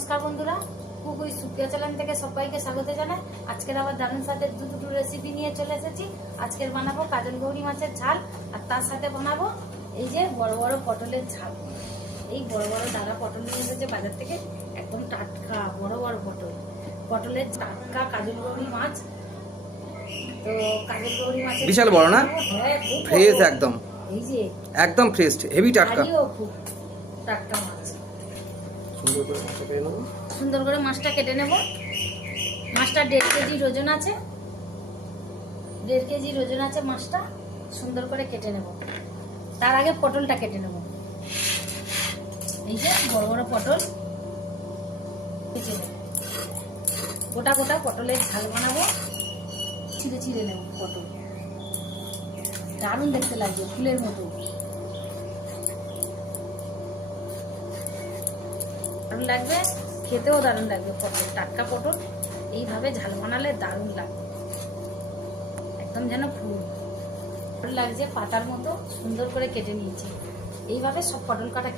নমস্কার বন্ধুরা, কুকুই সুপ্রিয়া চ্যানেল থেকে সবাইকে স্বাগত জানাই। আজকের আবার দারুণ স্বাদের দুটো রেসিপি নিয়ে চলে এসেছি। আজকের বানাবো কাজল গৌরী মাছের ঝাল, আর তার সাথে বানাবো এই যে বড় বড় পটলের ঝাল। এই বড় বড় দাদা পটল নিয়ে এসেছে বাজার থেকে, একদম টাটকা বড় বড় পটলের টাটকা কাজল গৌরী মাছ। তো কাজল গৌরী মাছ বিশাল বড় না? হ্যাঁ, ফ্রেশ একদম, এই যে একদম ফ্রেশ, হেভি টাটকা। খুব টাটকা মাছ। সুন্দর করে মাছটা কেটে নেব। মাছটা 1.5 কেজি ওজন আছে, 1.5 কেজি ওজন আছে মাছটা। সুন্দর করে কেটে নেব। তার আগে পটলটা কেটে নেব। এই যে বড় বড় পটল কেটে নেব। গোটা গোটা পটলের ঝাল বানাবো। ছিঁড়ে ছিঁড়ে নেব পটল, দারুণ দেখতে লাগবে, ফুলের মতো দারুণ লাগবে, খেতেও দারুণ লাগবে। পটল, টাটকা পটল এইভাবে ঝাল বানালে দারুণ লাগবে, একদম যেন ফুল লাগছে পাতার মতো। সুন্দর করে কেটে নিয়েছি। এইভাবে সব পটল কাটা